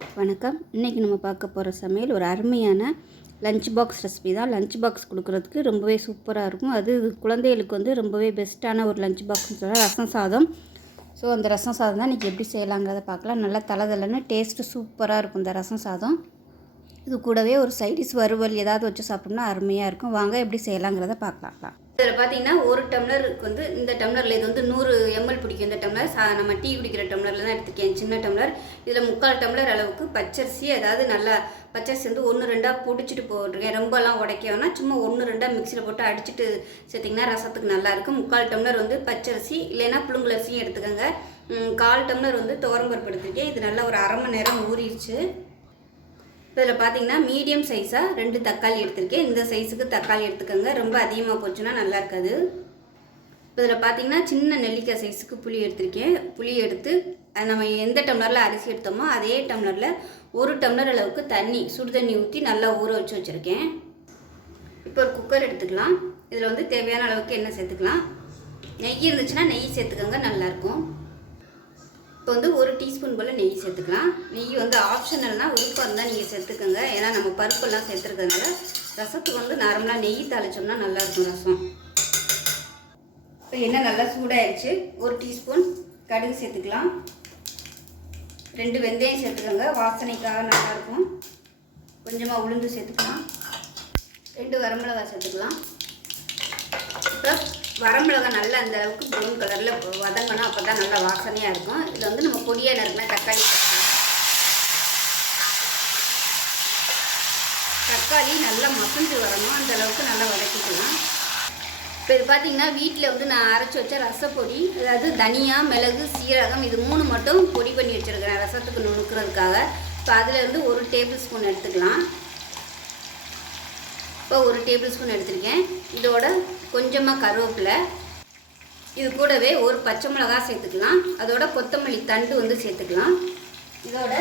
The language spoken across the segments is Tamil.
வணக்கம். இன்றைக்கி நம்ம பார்க்க போகிற சமையல் ஒரு அருமையான லஞ்ச் பாக்ஸ் ரெசிபி தான். லஞ்ச் பாக்ஸ் கொடுக்குறதுக்கு ரொம்பவே சூப்பராக இருக்கும். அது குழந்தைகளுக்கு வந்து ரொம்பவே பெஸ்ட்டான ஒரு லஞ்ச் பாக்ஸ்னு சொல்லலாம். ரசம் சாதம். ஸோ அந்த ரசம் சாதம் தான் இன்றைக்கி எப்படி செய்யலாங்கிறத பார்க்கலாம். நல்லா தலை டேஸ்ட்டு சூப்பராக இருக்கும் இந்த ரசம் சாதம். இது கூடவே ஒரு சைடிஷ் வறுவல் ஏதாவது வச்சு சாப்பிட்டோம்னா அருமையாக இருக்கும். வாங்க எப்படி செய்யலாங்கிறத பார்க்கலாம். இதில் பார்த்தீங்கன்னா ஒரு டம்ளருக்கு வந்து இந்த டம்ளரில் இது வந்து 100 ml பிடிக்கும். இந்த டம்ளர் நம்ம டீ குடிக்கிற டம்ளரில் தான் எடுத்துக்கேன், சின்ன டம்ளர். இதில் 3/4 டம்ளர் அளவுக்கு பச்சரிசி, அதாவது நல்லா பச்சரிசி வந்து 1-2 பிடிச்சிட்டு போட்டிருக்கேன். ரொம்பலாம் உடைக்க வேணாம், சும்மா 1-2 மிக்சியில் போட்டு அடிச்சுட்டு சேர்த்திங்கன்னா ரசத்துக்கு நல்லாயிருக்கும். 3/4 டம்ளர் வந்து பச்சரிசி, இல்லைன்னா புழுங்கலரிசியும் எடுத்துக்கோங்க. 1/4 டம்ளர் வந்து துவரம்பருப்பு எடுத்துருக்கேன். இது நல்லா ஒரு 1/2 மணி நேரம் ஊறிடுச்சு. இதில் பார்த்தீங்கன்னா மீடியம் சைஸாக 2 தக்காளி எடுத்திருக்கேன். இந்த சைஸுக்கு தக்காளி எடுத்துக்கோங்க, ரொம்ப அதிகமாக போச்சுன்னா நல்லா இருக்காது. இதில் பார்த்தீங்கன்னா சின்ன நெல்லிக்காய் சைஸுக்கு புளி எடுத்திருக்கேன். புளி எடுத்து நம்ம எந்த டம்ளரில் அரிசி எடுத்தோமோ அதே டம்ளரில் 1 டம்ளர் அளவுக்கு தண்ணி, சுடு தண்ணி ஊற்றி நல்லா ஊற வச்சுருக்கேன். இப்போ ஒரு குக்கர் எடுத்துக்கலாம். இதில் வந்து தேவையான அளவுக்கு எண்ணெய் சேர்த்துக்கலாம். நெய் இருந்துச்சுன்னா நெய் சேர்த்துக்கோங்க, நல்லாயிருக்கும். இப்போ வந்து 1 டீஸ்பூன் போல் நெய் சேர்த்துக்கலாம். நெய் வந்து ஆப்ஷனல்னால் விருப்பம் இருந்தால் நீங்கள் சேர்த்துக்கோங்க. ஏன்னா நம்ம பருப்பெல்லாம் சேர்த்துருக்கிறதுனால ரசத்துக்கு வந்து நார்மலாக நெய் தாளித்தோம்னா நல்லாயிருக்கும் ரசம். இப்போ எண்ணெய் நல்லா சூடாகிடுச்சு. 1 டீஸ்பூன் கடுகு சேர்த்துக்கலாம். 2 வெந்தயம் சேர்த்துக்கோங்க, வாசனைக்காக நல்லாயிருக்கும். கொஞ்சமாக உளுந்து சேர்த்துக்கலாம். 2 வரமிளகாய் சேர்த்துக்கலாம். இப்போ வரமிளகாய் நல்லா அந்த அளவுக்கு ப்ரௌன் கலரில் வதங்கணும், அப்போ தான் நல்லா வாசனையாக இருக்கும். இதில் வந்து நம்ம பொடியாக நறுக்கினா தக்காளி சேர்த்துக்கலாம். தக்காளி நல்லா மசிஞ்சு வரணும், அந்த அளவுக்கு நல்லா வதக்கிக்கலாம். இப்போ இது பார்த்திங்கன்னா வீட்டில் வந்து நான் அரைச்சி வச்ச ரசப்பொடி, அதாவது தனியா, மிளகு, சீரகம், இது 3 மட்டும் பொடி பண்ணி வச்சுருக்கிறேன் ரசத்துக்கு நுணுக்கிறதுக்காக. இப்போ அதில் இருந்து 1 டேபிள் ஸ்பூன் எடுத்துக்கலாம். இப்போ 1 டேபிள் ஸ்பூன் எடுத்திருக்கேன். இதோட கொஞ்சமாக கருவேப்பிலை, இது கூடவே 1 பச்சை மிளகாய் சேர்த்துக்கலாம். அதோட கொத்தமல்லி தண்டு வந்து சேர்த்துக்கலாம். இதோட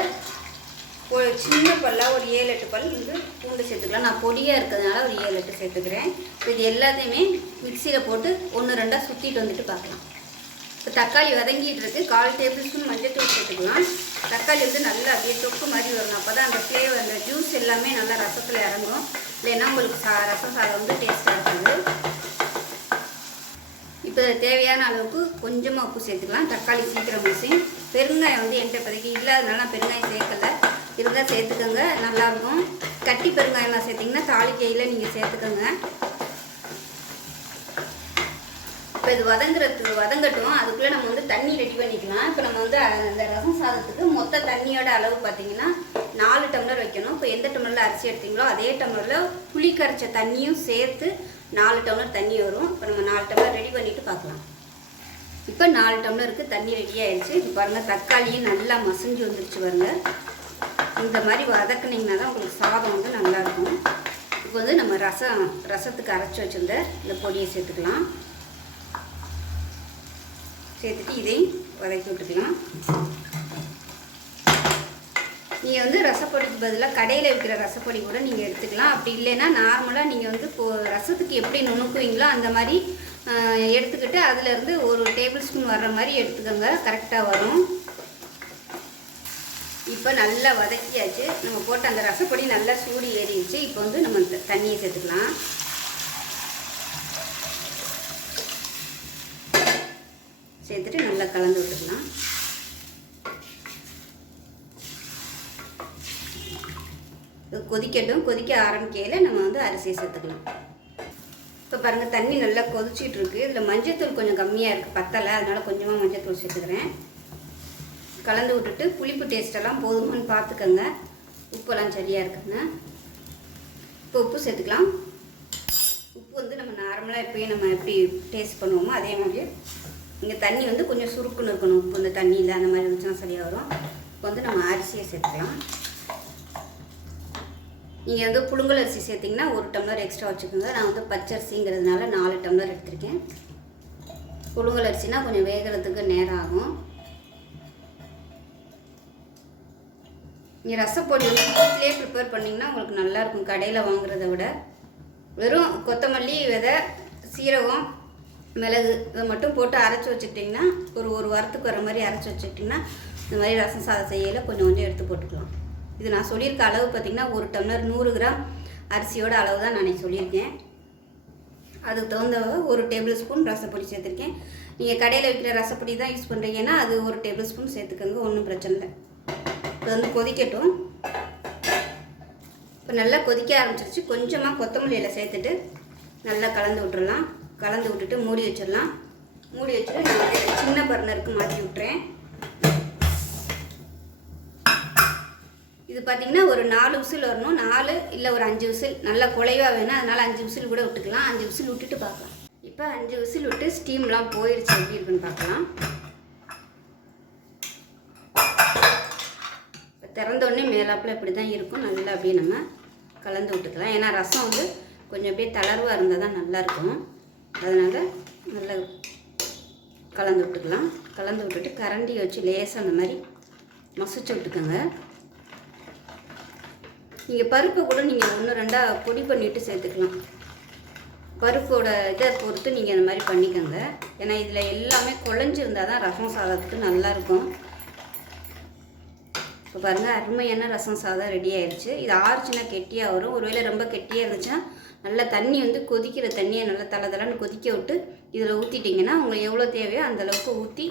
ஒரு சின்ன பல்லாக ஒரு 7-8 பல் வந்து பூண்டு சேர்த்துக்கலாம். நான் பொடியாக இருக்கிறதுனால ஒரு 7-8 சேர்த்துக்கிறேன். இது எல்லாத்தையுமே மிக்சியில் போட்டு 1-2 சுற்றிட்டு வந்துட்டு பார்க்கலாம். இப்போ தக்காளி வதங்கிட்டு இருக்கு. 1/4 டேபிள் ஸ்பூன் மஞ்சள்தூள் சேர்த்துக்கலாம். தக்காளி வந்து நல்லா அப்படியே தொக்கு மாதிரி வரணும், அப்போ தான் அந்த ஃப்ளேவர், அந்த ஜூஸ் எல்லாமே நல்லா ரசத்தில் இறங்கும். இல்லைன்னா உங்களுக்கு ரசம் சாதம் வந்து டேஸ்ட்டாக இருக்காது. இப்போ தேவையான அளவுக்கு கொஞ்சமாக உப்பு சேர்த்துக்கலாம். தக்காளி சீக்கிரம் மசியும். பெருங்காயம் வந்து என்கிட்ட இப்போதைக்கு இல்லாதனால நான் பெருங்காயம் சேர்க்கலை, இருந்தால் சேர்த்துக்கோங்க, நல்லாயிருக்கும். கட்டி பெருங்காயம்லாம் சேர்த்திங்கன்னா தாளிக்கையில் நீங்கள் சேர்த்துக்கோங்க. இப்போ இது வதங்கட்டும். அதுக்குள்ளே நம்ம வந்து தண்ணி ரெடி பண்ணிக்கலாம். இப்போ நம்ம வந்து அந்த ரசம் சாதத்துக்கு மொத்த தண்ணியோட அளவு பார்த்திங்கன்னா 4 டம்ளர் வைக்கணும். இப்போ எந்த டம்ளரில் அரிசி எடுத்தீங்களோ அதே டம்ளரில் புளி கரைச்ச தண்ணியும் சேர்த்து 4 டம்ளர் தண்ணி வரும். இப்போ நம்ம 4 டம்ளர் ரெடி பண்ணிவிட்டு பார்க்கலாம். இப்போ 4 டம்ளருக்கு தண்ணி ரெடி ஆகிடுச்சு. இப்போ பாருங்கள், தக்காளியும் நல்லா மசிஞ்சு வந்துடுச்சு பாருங்கள். இந்த மாதிரி வதக்குனிங்கன்னா தான் உங்களுக்கு சாதம் வந்து நல்லாயிருக்கும். இப்போ வந்து நம்ம ரசத்துக்கு அரைச்சி வச்சுருந்த இந்த பொடியை சேர்த்துக்கலாம். சேர்த்துட்டு இதையும் வதக்கி விட்டுக்கலாம். நீங்கள் வந்து ரசப்பொடிக்கு பதிலாக கடையில் விற்கிற ரசப்பொடி கூட நீங்கள் எடுத்துக்கலாம். அப்படி இல்லைன்னா நார்மலாக நீங்கள் வந்து ரசத்துக்கு எப்படி நுணுக்குவீங்களோ அந்த மாதிரி எடுத்துக்கிட்டு அதிலேருந்து 1 டேபிள் ஸ்பூன் வர்ற மாதிரி எடுத்துக்கோங்க, கரெக்டாக வரும். இப்போ நல்லா வதக்கியாச்சு. நம்ம போட்ட அந்த ரசப்பொடி நல்லா சூடு ஏறிடுச்சு. இப்போ வந்து நம்ம தண்ணியை சேர்த்துக்கலாம். சேர்த்துட்டு நல்லா கலந்து விட்டுக்கலாம். கொதிக்கட்டும். கொதிக்க ஆரம்பிக்கையில் நம்ம வந்து அரிசியை சேர்த்துக்கலாம். இப்போ பாருங்கள், தண்ணி நல்லா கொதிச்சிட்டு இருக்குது. இதில் மஞ்சள்தூள் கொஞ்சம் கம்மியாக இருக்குது, பத்தலை, அதனால் கொஞ்சமாக மஞ்சள்தூள் சேர்த்துக்கிறேன். கலந்து விட்டுட்டு புளிப்பு டேஸ்ட்டெல்லாம் போதுமான்னு பார்த்துக்கோங்க, உப்பெல்லாம் சரியாக இருக்குங்க. இப்போ உப்பு சேர்த்துக்கலாம். உப்பு வந்து நம்ம நார்மலாக எப்பயும் நம்ம எப்படி டேஸ்ட் பண்ணுவோமோ அதே மாதிரி. இங்கே தண்ணி வந்து கொஞ்சம் சுருக்குன்னு இருக்கணும், உப்பு இந்த தண்ணியில் அந்த மாதிரி இருந்துச்சுன்னா சரியாக வரும். இப்போ வந்து நம்ம அரிசியை சேர்த்துக்கலாம். நீங்கள் வந்து புழுங்கல் அரிசி சேர்த்திங்கன்னா 1 டம்ளர் எக்ஸ்ட்ரா வச்சுக்கோங்க. நான் வந்து பச்சரிசிங்கிறதுனால 4 டம்ளர் எடுத்திருக்கேன். புழுங்கல் அரிசினா கொஞ்சம் வேகிறதுக்கு நேரம் ஆகும். நீங்கள் ரசப்பொடி வந்து வீட்டிலே ப்ரிப்பேர் பண்ணிங்கன்னா உங்களுக்கு நல்லாயிருக்கும், கடையில் வாங்குறத விட. வெறும் கொத்தமல்லி விதை, சீரகம், மிளகு இதை மட்டும் போட்டு அரைச்சி வச்சுக்கிட்டிங்கன்னா ஒரு வாரத்துக்கு வர மாதிரி அரைச்சி வச்சுக்கிட்டிங்கன்னா இந்த மாதிரி ரசம் சாதம் செய்யல கொஞ்சம் எடுத்து போட்டுக்கலாம். இது நான் சொல்லியிருக்க அளவு பார்த்திங்கன்னா 1 டம்ளர் 100 கிராம் அரிசியோட அளவு தான் நான் சொல்லியிருக்கேன். அதுக்கு தகுந்த 1 டேபிள் ஸ்பூன் ரசப்பொடி சேர்த்துருக்கேன். நீங்கள் கடையில் வைக்கிற ரசப்பொடி தான் யூஸ் பண்ணுறீங்கன்னா அது 1 டேபிள் ஸ்பூன் சேர்த்துக்கோங்க, ஒன்றும் பிரச்சனை இல்லை. இப்போ வந்து கொதிக்கட்டும். இப்போ நல்லா கொதிக்க ஆரம்பிச்சிருச்சு. கொஞ்சமாக கொத்தமல்லி இலை சேர்த்துட்டு நல்லா கலந்து விட்டுறலாம். கலந்து விட்டுட்டு மூடி வச்சிடலாம். மூடி வச்சுட்டு நான் வந்து சின்ன பர்னருக்கு மாற்றி விட்டுறேன். இது பார்த்திங்கன்னா ஒரு 4 விசில் வரணும். 4 இல்லை ஒரு 5 விசில், நல்லா குலைவாக வேணும். அதனால் 5 விசில் கூட விட்டுக்கலாம். 5 விசில் விட்டுட்டு பார்க்கலாம். இப்போ 5 விசில் விட்டு ஸ்டீம்லாம் போயிடுச்சு. எப்படி இருக்குன்னு பார்க்கலாம். இப்போ திறந்தோடனே மேலாப்பில் இப்படி தான் இருக்கும். நல்லா அப்படியே நம்ம கலந்து விட்டுக்கலாம். ஏன்னா ரசம் வந்து கொஞ்சம் அப்படியே தளர்வாக இருந்தால் தான் நல்லாயிருக்கும். அதனால் நல்லா கலந்து விட்டுக்கலாம். கலந்து விட்டுட்டு கரண்டியை வச்சு லேசாக அந்த மாதிரி மசிச்சு விட்டுக்கோங்க. நீங்கள் பருப்பை கூட நீங்கள் 1-2 பொடி பண்ணிவிட்டு சேர்த்துக்கலாம். பருப்போட இதை பொறுத்து நீங்கள் அந்த மாதிரி பண்ணிக்கோங்க. ஏன்னா இதில் எல்லாமே குழஞ்சிருந்தால் தான் ரசம் சாதத்துக்கு நல்லாயிருக்கும். இப்போ பாருங்கள், அருமையான ரசம் சாதம் ரெடி ஆயிடுச்சு. இது ஆறுச்சுன்னா கெட்டியாக வரும். ஒருவேளை ரொம்ப கெட்டியாக இருந்துச்சுன்னா நல்லா தண்ணி வந்து கொதிக்கிற தண்ணியை நல்லா தளன்னு கொதிக்க விட்டு இதில் ஊற்றிட்டிங்கன்னா உங்களுக்கு எவ்வளோ தேவையோ அந்தளவுக்கு ஊற்றி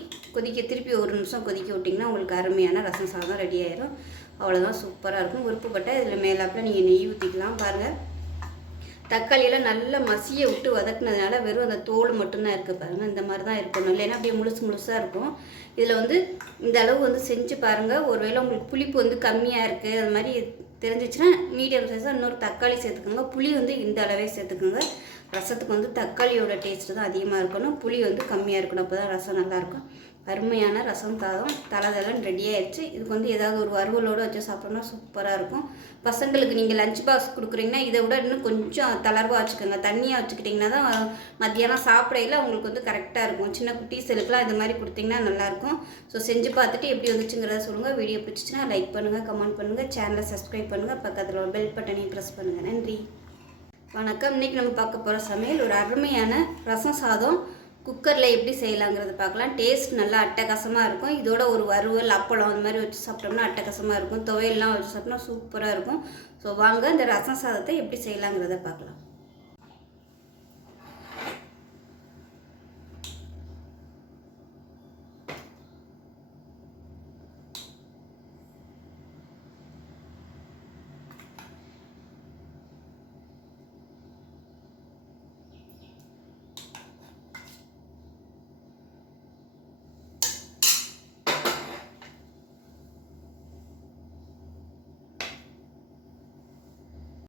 திருப்பி 1 நிமிஷம் கொதிக்க விட்டிங்கன்னா உங்களுக்கு அருமையான ரசம் சாதம் ரெடி ஆயிடும். அவ்வளோதான், சூப்பராக இருக்கும். விருப்பப்பட்டால் இதில் மேலாப்பில் நீங்கள் நெய் ஊற்றிக்கலாம். பாருங்கள், தக்காளியெல்லாம் நல்லா மசியை விட்டு வதக்குனதுனால வெறும் அந்த தோல் மட்டும்தான் இருக்குது. பாருங்கள், இந்த மாதிரி தான் இருக்கணும். இல்லைன்னா அப்படியே முழுசாக இருக்கும். இதில் வந்து இந்த அளவு வந்து செஞ்சு பாருங்கள். ஒருவேளை உங்களுக்கு புளிப்பு வந்து கம்மியாக இருக்குது அது மாதிரி தெரிஞ்சிச்சுன்னா மீடியம் சைஸாக இன்னொரு தக்காளி சேர்த்துக்கோங்க. புளி வந்து இந்த அளவே சேர்த்துக்கோங்க. ரசத்துக்கு வந்து தக்காளியோட டேஸ்ட்டு தான் அதிகமாக இருக்கணும். புளி வந்து கம்மியாக இருக்கணும். அப்போ தான் ரசம் நல்லாயிருக்கும். அருமையான ரசம் சாதம் தளதளன்னு ரெடி ஆயிடுச்சு. இதுக்கு வந்து ஏதாவது ஒரு வறுவலோடு வச்சு சாப்பிட்டோம்னா சூப்பராக இருக்கும். பசங்களுக்கு நீங்கள் லஞ்ச் பாக்ஸ் கொடுக்குறீங்கன்னா இதை விட இன்னும் கொஞ்சம் தளர்வாக வச்சுக்கோங்க. தண்ணியாக வச்சுக்கிட்டிங்கன்னா தான் மத்தியானம் சாப்பிடையில உங்களுக்கு வந்து கரெக்டாக இருக்கும். சின்ன குட்டீஸுக்கெலாம் இந்த மாதிரி கொடுத்திங்கன்னா நல்லாயிருக்கும். ஸோ செஞ்சு பார்த்துட்டு எப்படி வந்துச்சுங்கிறத சொல்லுங்கள். வீடியோ பிடிச்சிச்சின்னா லைக் பண்ணுங்கள், கமெண்ட் பண்ணுங்கள், சேனலை சப்ஸ்கிரைப் பண்ணுங்கள், பக்கத்தில் ஒரு பெல் பட்டனையும் ப்ரெஸ் பண்ணுங்கள். நன்றி, வணக்கம். இன்றைக்கி நம்ம பார்க்க போகிற சமையல் ஒரு அருமையான ரசம் சாதம் குக்கரில் எப்படி செய்யலாங்கிறது பார்க்கலாம். டேஸ்ட் நல்லா அட்டகாசமாக இருக்கும். இதோட ஒரு வறுவல், அப்பளம் அந்த மாதிரி வச்சு சாப்பிட்டோம்னா அட்டகாசமாக இருக்கும். துவையெல்லாம் வச்சு சாப்பிட்டோம்னா சூப்பராக இருக்கும். ஸோ வாங்க இந்த ரசம் சாதத்தை எப்படி செய்யலாங்கிறத பார்க்கலாம்.